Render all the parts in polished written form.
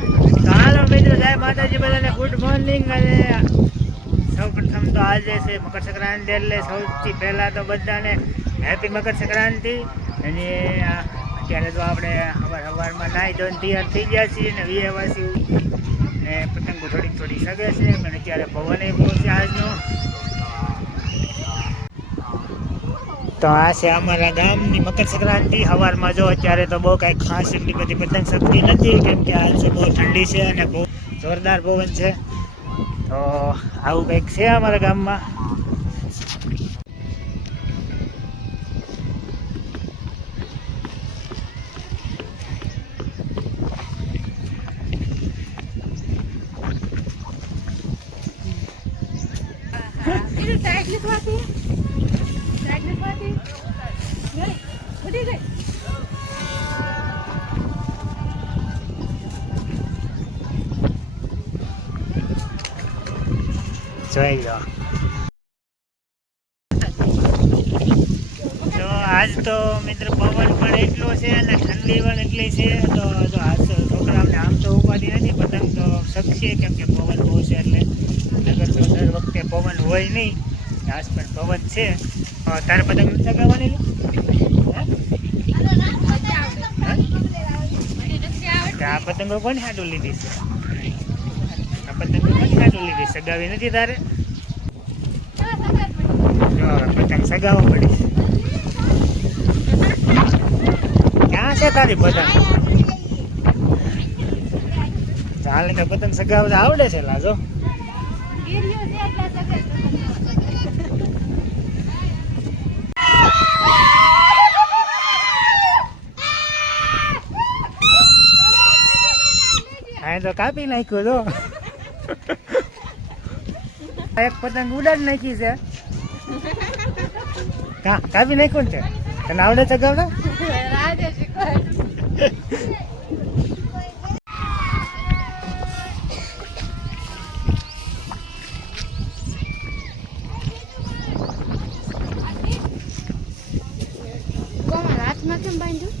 હાલો મિત્રો, જય માતાજી બધાને, ગુડ મોર્નિંગ. અને સૌ પ્રથમ તો આજે છે મકર સંક્રાંતિ, એટલે સૌથી પહેલાં તો બધાને હેપી મકર સંક્રાંતિ. અને અત્યારે તો આપણે સવારમાં નાહી ધોઈને તૈયાર થઈ ગયા છીએ ને વિયેવાસી ને પતંગો થોડી સગે છે. અને અત્યારે પવન બહુ છે આજનો. તો આ છે અમારા ગામની મકર સંક્રાંતિ. સવારમાં જો અત્યારે તો બહુ કાંઈ ખાસ એટલી બધી પતંગ શકતી નથી, કેમ કે આજે બહુ ઠંડી છે અને બહુ જોરદાર પવન છે. તો આવું કંઈક છે અમારા ગામમાં. જોઈ લો. તો આજ તો મિત્ર પવન પણ એટલો છે અને ઠંડી પણ એટલી છે. તો આજ તો છોકરાઓને આમ તો ઉપાધિ નથી, પતંગ તો શકશે કેમ કે પવન બહુ છે. એટલે નગર તો દર વખતે પવન હોય નહીં, આજ પણ પવન છે. તારે પતંગ નથી ચગાવવાની? આ પતંગો કોની હાટું લીધી છે? આ પતંગો કોની હાટું લીધી? સગાવી નથી તારે? જો પતંગ સગાવવા પડી. ક્યાં છે તારી પતંગ? ચાલ કે પતંગ સગાવતા આવડે છે લાજો. હા તો કાપી નાખ્યો તો. એક પતંગ ઉડાડી નાખી છે. કાપી નાખ્યું ને? તને આવડે ચગાવતા? હાથમાં કેમ બાંધ્યું?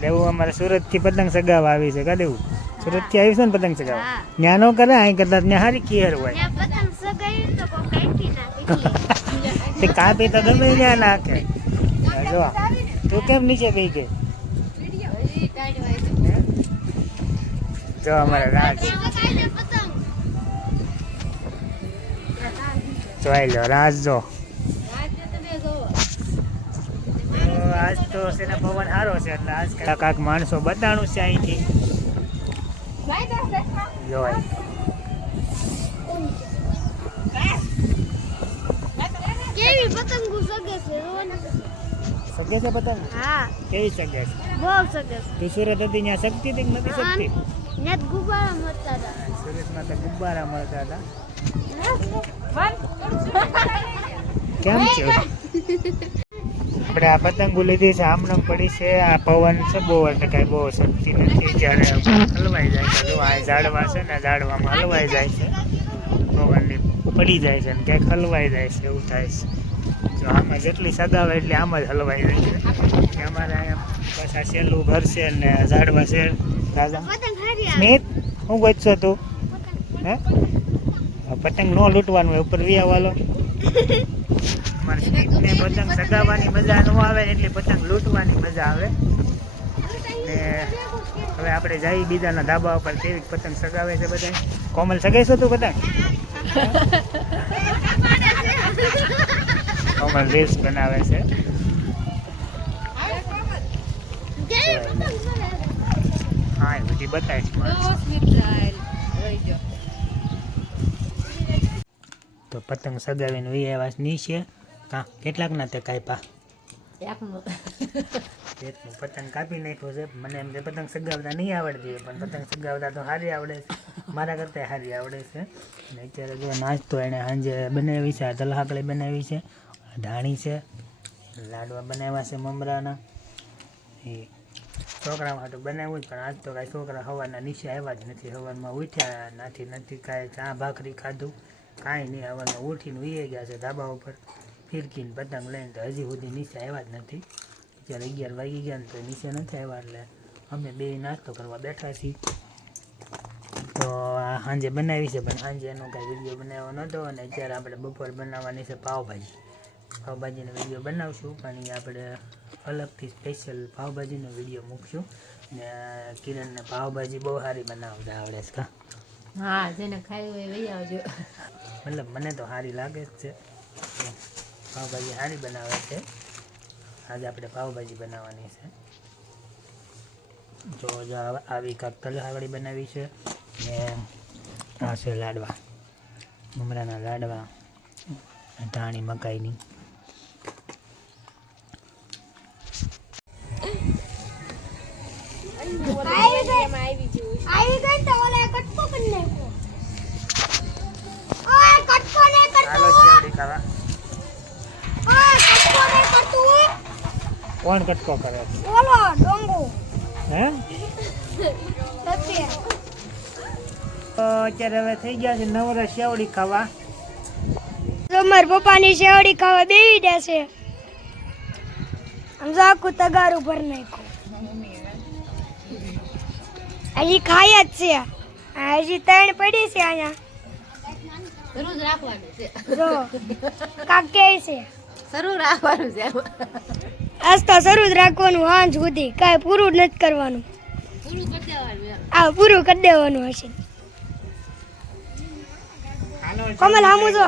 દેવું અમારે સુરત થી પતંગ સગાવા આવી છે. કા દેવું સુરત થી આવી છે ને પતંગ સગાવા? ત્યાં નો કરે, અહીં કરતા ત્યાં સારી કેર હોય. તે કાપી તો ગમે ત્યાં નાખે. જો તું કેમ નીચે બેસી ગઈ? જો અમારે રાજ જોઈ લો, રાજ જો. આજ તો છે ને પવન સારો છે, એટલે આજ કાંક માણસો બતાણું છે અહીંથી. જોવાય કેવી પતંગો સગે છે? સગે છે પતંગ? હા. કેવી સગે છે? બહુ સગે છે. તું સુરત હતી ત્યાં શકતી હતી કે નથી શકતી? નેટ ગુબ્બારા મળતા હતા. સુરતમાં તો ગુબ્બારા મળતા હતા. કેમ છે? આપણે આ પતંગો લીધી છે, આમનામ પડી છે. આ પવન છે બહુ, એટલે કાંઈ બહુ શક્તિ નથી. જ્યારે હલવાઈ જાય છે, જો આ ઝાડવા છે ને, ઝાડવામાં હલવાઈ જાય છે, પવનની પડી જાય છે ને ક્યાંક હલવાઈ જાય છે, એવું થાય છે. જો આમાં જેટલી સગાવે એટલી આમ જ હલવાઈ જાય છે. અમારે અહીંયા પાછા છેલ્લું ઘર છે ને ઝાડવા છે. રાજા સ્મિત, શું ગોતશો તું? હે પતંગ ન લૂંટવાનું હોય, ઉપર વિયાવાલો. અમારે સ્મિતને પતંગ સગાવવાની મજા ન આવે, એટલી પતંગ લૂંટવાની મજા આવે. ને હવે આપણે જઈ બીજાના ધાબા ઉપર કેવી પતંગ સગાવે છે બધા. કોમલ સગાઈશો તું પતંગ? કોમલ રીલ્સ બનાવે છે. હા એ બધી બતાવીશ. તો પતંગ સગાવીને વિયાવાસ નીચે. કેટલાકના તે કાપ્યા? એકનું પતંગ કાપી નાખ્યો છે. મને એમ કે પતંગ સગાવતા નહીં આવડતી, પણ પતંગ સગાવતા તો સારી આવડે છે, મારા કરતાં સારી આવડે છે. અને અત્યારે જો નાસ્તો એણે સાંજે બનાવી છે. આ તલહાકળી બનાવી છે, ધાણી છે, લાડવા બનાવ્યા છે મમરાના. એ છોકરા માટે બનાવ્યું જ, પણ આજ તો કાંઈ છોકરા સવારના નીચે આવ્યા જ નથી. સવારમાં ઉઠ્યા નથી કાંઈ ચા ભાખરી ખાધું, કાંઈ નહીં. સવારમાં ઉઠીને ઉઈ ગયા છે ધાબા ઉપર ફિરકીને પતંગ લઈને, તો હજી સુધી નીચે આવ્યા જ નથી. અત્યારે 11 વાગી ગયા ને તો નીચે નથી આવ્યા, એટલે અમે બે નાસ્તો કરવા બેઠા છીએ. તો આ સાંજે બનાવી છે, પણ સાંજે એનો કાંઈ વિડીયો બનાવ્યો નહોતો. અને અત્યારે આપણે બપોર બનાવવાની છે પાવભાજી. પાવભાજીનો વિડીયો બનાવશું, પણ એ આપણે અલગથી સ્પેશિયલ પાવભાજીનો વિડીયો મૂકશું. ને કિરણને પાવભાજી બહુ સારી બનાવતા આવડે છે કા? હા, જેને ખાઈ હોય લઈ આવજો. મતલબ મને તો સારી લાગે જ છે. પાવભાજી સારી બનાવે છે. આજે આપણે પાવભાજી બનાવવાની છે. જો આવી કાંક તલહાવડી બનાવી છે. ને આ છે લાડવા, મમરાના લાડવા, ધાણી મકાઈની. આવી ગઈ તો ઓલા કટકો કરી નાખો. ઓય કટકો ને હાલો કરતો. શેવડી ખાવા. ઓય કટકો ને કરતું. કોણ કટકો કરે છે? ઓલો ડોંગો. હે? સત્ય. તો અત્યારે હવે થઈ ગયા છે નવરા શેવડી ખાવા. તમાર પપ્પાની શેવડી ખાવા બેહી જશે. આમ આખું તગારું ભર નાખ્યું. હજી ખાય જ છે. હજી 3 પડી છે અહીંયા. શરૂ જ રાખવાનું છે. જો કાક કે છે શરૂ રાખવાનું છે. આજ તો શરૂ જ રાખવાનું સાંજ સુધી, કાંઈ પૂરું જ નથી કરવાનું. પૂરું કરી દેવાનું એમ. આ પૂરું કરી દેવાનું હશે. હાલો કમલ હામું જો.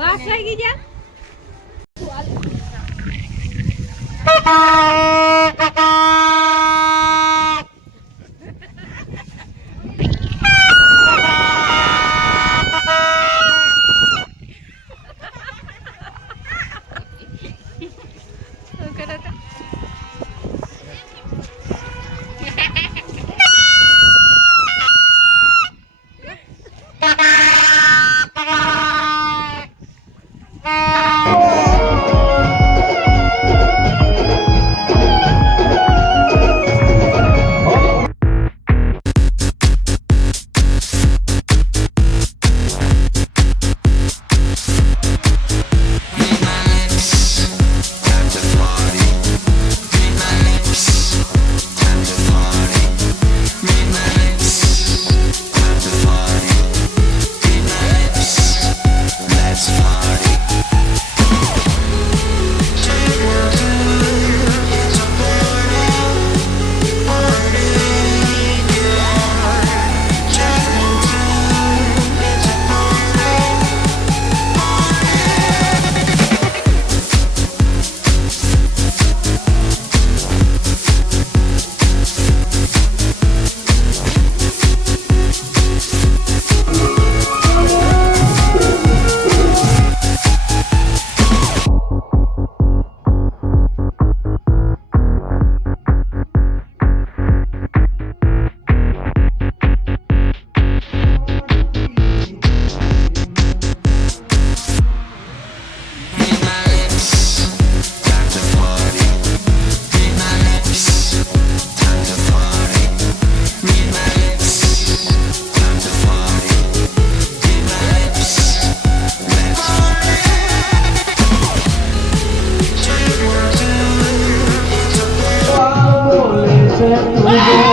વાસ લાગી જા. ઉડી જાય